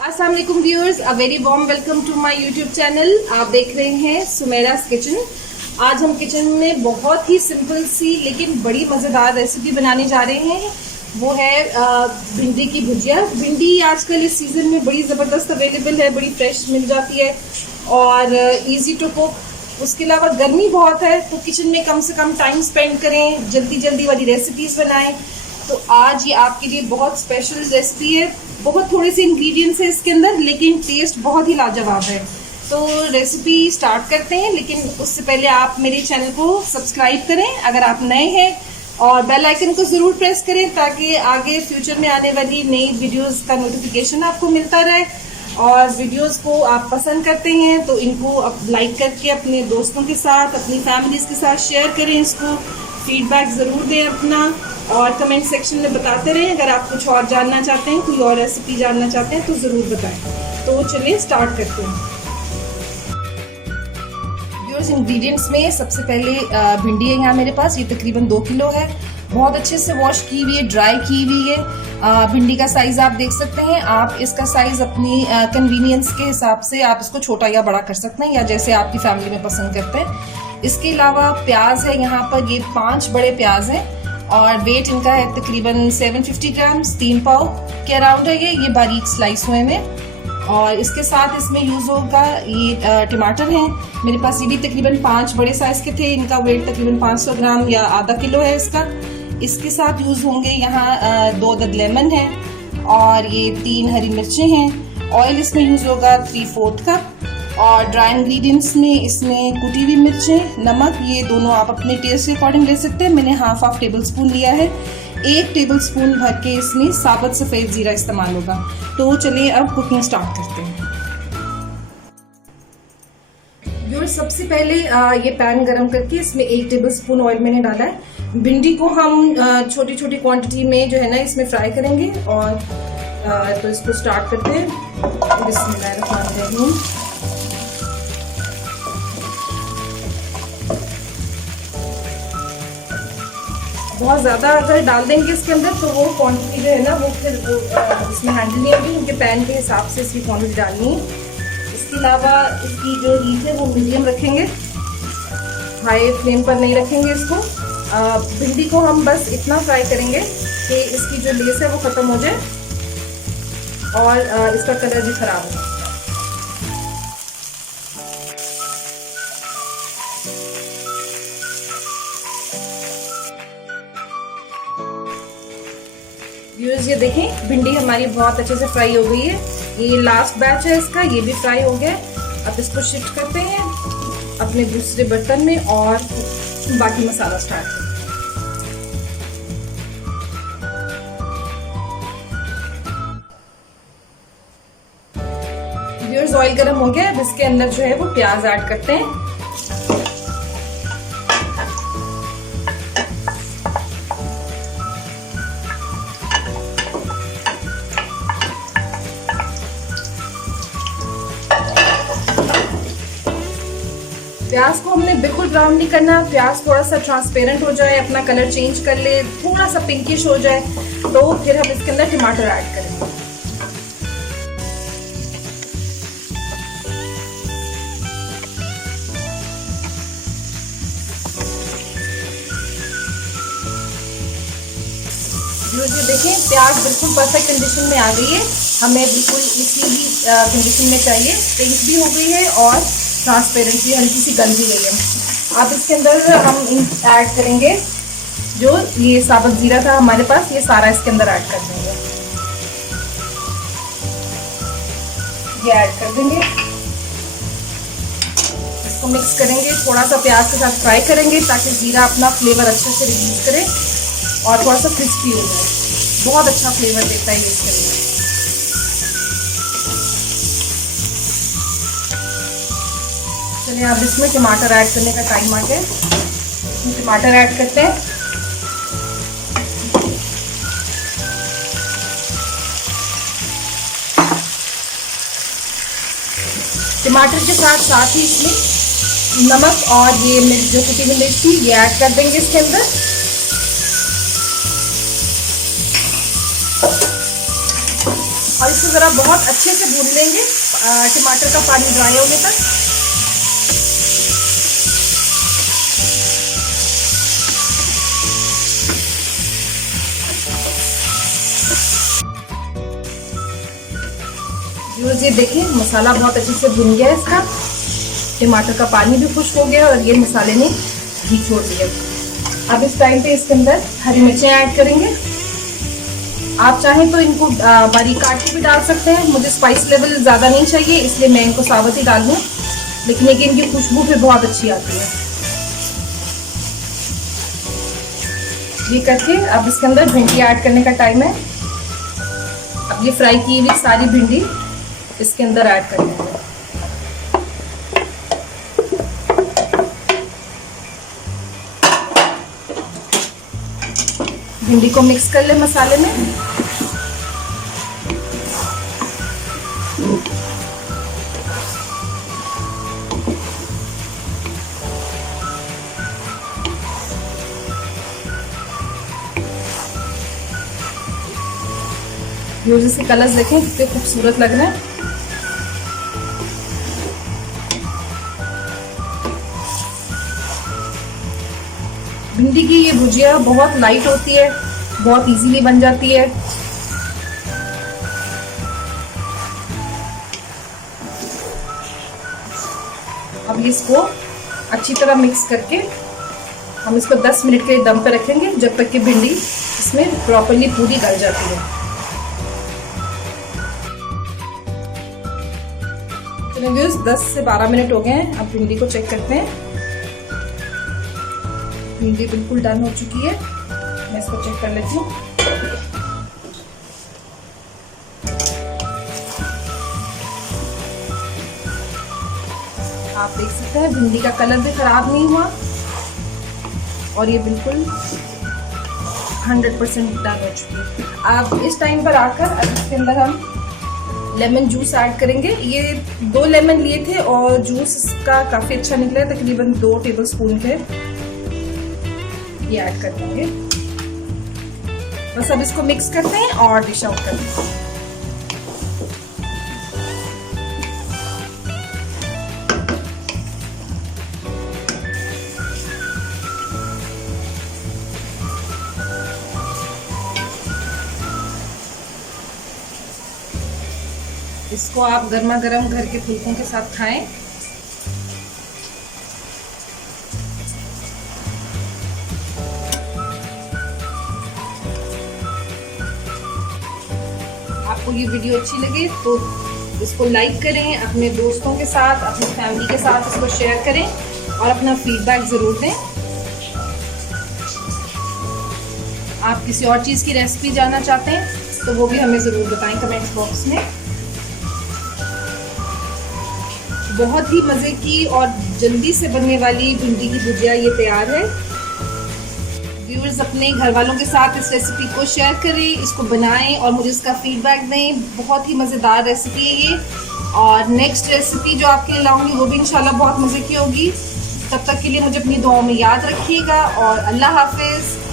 अस्सलाम वालेकुम viewers, a very warm welcome to my YouTube channel. आप देख रहे हैं सुमेरास किचन। आज हम किचन में बहुत ही सिंपल सी लेकिन बड़ी मज़ेदार रेसिपी बनाने जा रहे हैं। वो है भिंडी की भुजिया। भिंडी आजकल इस सीज़न में बड़ी ज़बरदस्त अवेलेबल है, बड़ी फ्रेश मिल जाती है और इजी टू कुक। उसके अलावा गर्मी बहुत है तो किचन में कम से कम टाइम स्पेंड करें, जल्दी जल्दी वाली रेसिपीज़ बनाएं। तो आज ये आपके लिए बहुत स्पेशल रेसिपी है। बहुत थोड़े से इंग्रेडिएंट्स हैं इसके अंदर, लेकिन टेस्ट बहुत ही लाजवाब है। तो रेसिपी स्टार्ट करते हैं, लेकिन उससे पहले आप मेरे चैनल को सब्सक्राइब करें अगर आप नए हैं, और बेल आइकन को ज़रूर प्रेस करें ताकि आगे फ्यूचर में आने वाली नई वीडियोस का नोटिफिकेशन आपको मिलता रहे। और वीडियोस को आप पसंद करते हैं तो इनको लाइक करके अपने दोस्तों के साथ, अपनी फैमिलीज़ के साथ शेयर करें। इसको फीडबैक ज़रूर दें अपना, और कमेंट सेक्शन में बताते रहें। अगर आप कुछ और जानना चाहते हैं, कोई और रेसिपी जानना चाहते हैं तो ज़रूर बताएं। तो चलिए स्टार्ट करते हैं। व्यूअर्स, इंग्रेडिएंट्स में सबसे पहले भिंडी है यहाँ मेरे पास। ये तकरीबन 2 किलो है। बहुत अच्छे से वॉश की हुई है, ड्राई की हुई है। भिंडी का साइज़ आप देख सकते हैं। आप इसका साइज़ अपनी कन्वीनियंस के हिसाब से आप इसको छोटा या बड़ा कर सकते हैं, या जैसे आपकी फैमिली में पसंद करते हैं। इसके अलावा प्याज है यहाँ पर, ये 5 बड़े प्याज हैं और वेट इनका है तकरीबन 750 ग्राम्स, 3 पाव के अराउंड है ये बारीक स्लाइस हुए में। और इसके साथ इसमें यूज़ होगा ये टमाटर हैं मेरे पास। ये भी तकरीबन 5 बड़े साइज़ के थे। इनका वेट तकरीबन 500 ग्राम या आधा किलो है इसका। इसके साथ यूज़ होंगे यहाँ 2 अदद लेमन है और ये 3 हरी मिर्चें हैं। ऑयल इसमें यूज़ होगा 3/4 कप। और ड्राई इंग्रेडिएंट्स में इसमें कुटी हुई मिर्चें, नमक, ये दोनों आप अपने टेस्ट के अकॉर्डिंग ले सकते हैं। मैंने हाफ टेबल स्पून लिया है। 1 टेबल स्पून भर के इसमें साबुत सफ़ेद ज़ीरा इस्तेमाल होगा। तो चलिए अब कुकिंग स्टार्ट करते हैं। व्यूअर्स, सबसे पहले ये पैन गरम करके इसमें 1 टेबल स्पून ऑयल मैंने डाला है। भिंडी को हम छोटी छोटी क्वांटिटी में जो है ना इसमें फ्राई करेंगे। और तो इसको स्टार्ट करते हैं। बिस्मिल्लाहिर्रहमानिर्रहीम। बहुत ज़्यादा अगर डाल देंगे इसके अंदर तो वो क्वांटिटी जो है ना वो फिर इसमें हैंडल नहीं होगी, क्योंकि पैन के हिसाब से इसकी क्वांटिटी डालनी है। इसके अलावा इसकी जो हीट है वो मीडियम रखेंगे, हाई फ्लेम पर नहीं रखेंगे इसको। भिंडी को हम बस इतना फ्राई करेंगे कि इसकी जो लेस है वो ख़त्म हो जाए और इसका कलर भी ख़राब हो। व्यूअर्स, ये देखें भिंडी हमारी बहुत अच्छे से फ्राई हो गई है। ये लास्ट बैच है इसका, ये भी फ्राई हो गया। अब इसको शिफ्ट करते हैं अपने दूसरे बर्तन में और बाकी मसाला स्टार्ट करते हैं। व्यूअर्स, ऑयल गर्म हो गया। अब इसके अंदर जो है वो प्याज ऐड करते हैं। प्याज को हमने बिल्कुल ब्राउन नहीं करना। प्याज थोड़ा सा ट्रांसपेरेंट हो जाए, अपना कलर चेंज कर ले, थोड़ा सा पिंकिश हो जाए, तो फिर हम इसके अंदर टमाटर ऐड करेंगे। ये देखें, प्याज बिल्कुल परफेक्ट कंडीशन में आ गई है। हमें बिल्कुल इसी ही कंडीशन में चाहिए। पिंक भी हो गई है और ट्रांसपेरेंट भी हल्की सी गल भी गई है। अब इसके अंदर हम ऐड करेंगे जो ये साबुत जीरा था हमारे पास, ये सारा इसके अंदर ऐड कर देंगे। ये ऐड कर देंगे, इसको मिक्स करेंगे, थोड़ा सा प्याज के साथ फ्राई करेंगे ताकि जीरा अपना फ्लेवर अच्छे से रिलीज करे और थोड़ा सा क्रिस्पी हो जाए। बहुत अच्छा फ्लेवर देता है ये इसके अंदर। चलिए अब इसमें टमाटर ऐड करने का टाइम आ गया। टमाटर ऐड करते हैं। टमाटर के साथ साथ ही इसमें नमक और ये मिर्च, जो कुटी हुई मिर्च थी, ये ऐड कर देंगे इसके अंदर। और इसको ज़रा बहुत अच्छे से भून लेंगे टमाटर का पानी ड्राई होने तक। ये देखिए मसाला बहुत अच्छे से भुन गया है इसका, टमाटर का पानी भी खुश्क हो गया और ये मसाले ने घी छोड़ दिया। अब इस टाइम पे इसके अंदर हरी मिर्चें ऐड करेंगे। आप चाहें तो इनको बारीक काट के भी डाल सकते हैं। मुझे स्पाइस लेवल ज़्यादा नहीं चाहिए इसलिए मैं इनको साबुत ही डाल दूँ, लेकिन इनकी खुशबू फिर बहुत अच्छी आती है। ये करके अब इसके अंदर भिंडी ऐड करने का टाइम है। अब ये फ्राई की हुई सारी भिंडी इसके अंदर ऐड कर देंगे। भिंडी को मिक्स कर ले मसाले में। इसके कलर्स देखें कितने खूबसूरत लग रहे हैं। भिंडी की ये भुजिया बहुत लाइट होती है, बहुत इजीली बन जाती है। अब इसको अच्छी तरह मिक्स करके हम इसको 10 मिनट के लिए दम पे रखेंगे, जब तक कि भिंडी इसमें प्रॉपर्ली पूरी गल जाती है। चलिए 10 से 12 मिनट हो गए हैं। अब भिंडी को चेक करते हैं। भिंडी बिल्कुल डन हो चुकी है। मैं इसको चेक कर लेती हूँ। आप देख सकते हैं भिंडी का कलर भी खराब नहीं हुआ और ये बिल्कुल 100% डन हो चुकी है। अब इस टाइम पर आकर इसके अंदर हम लेमन जूस ऐड करेंगे। ये 2 लेमन लिए थे और जूस इसका काफी अच्छा निकला है, तकरीबन 2 टेबलस्पून के ये ऐड कर देंगे। बस अब इसको मिक्स करते हैं और डिश आउट करते हैं। इसको आप गर्मा गर्म घर के फुल्कों के साथ खाएं। आपको ये वीडियो अच्छी लगे तो इसको लाइक करें, अपने दोस्तों के साथ, अपनी फैमिली के साथ इसको शेयर करें और अपना फीडबैक ज़रूर दें। आप किसी और चीज़ की रेसिपी जानना चाहते हैं तो वो भी हमें ज़रूर बताएं कमेंट्स बॉक्स में। बहुत ही मज़े की और जल्दी से बनने वाली भिंडी की भुजिया ये तैयार है। व्यूअर्स अपने घर वालों के साथ इस रेसिपी को शेयर करें, इसको बनाएं और मुझे इसका फीडबैक दें। बहुत ही मज़ेदार रेसिपी है ये। और नेक्स्ट रेसिपी जो आपके लिए लाऊंगी वो भी इंशाल्लाह बहुत मज़े की होगी। तब तक के लिए मुझे अपनी दुआओं में याद रखिएगा और अल्लाह हाफिज़।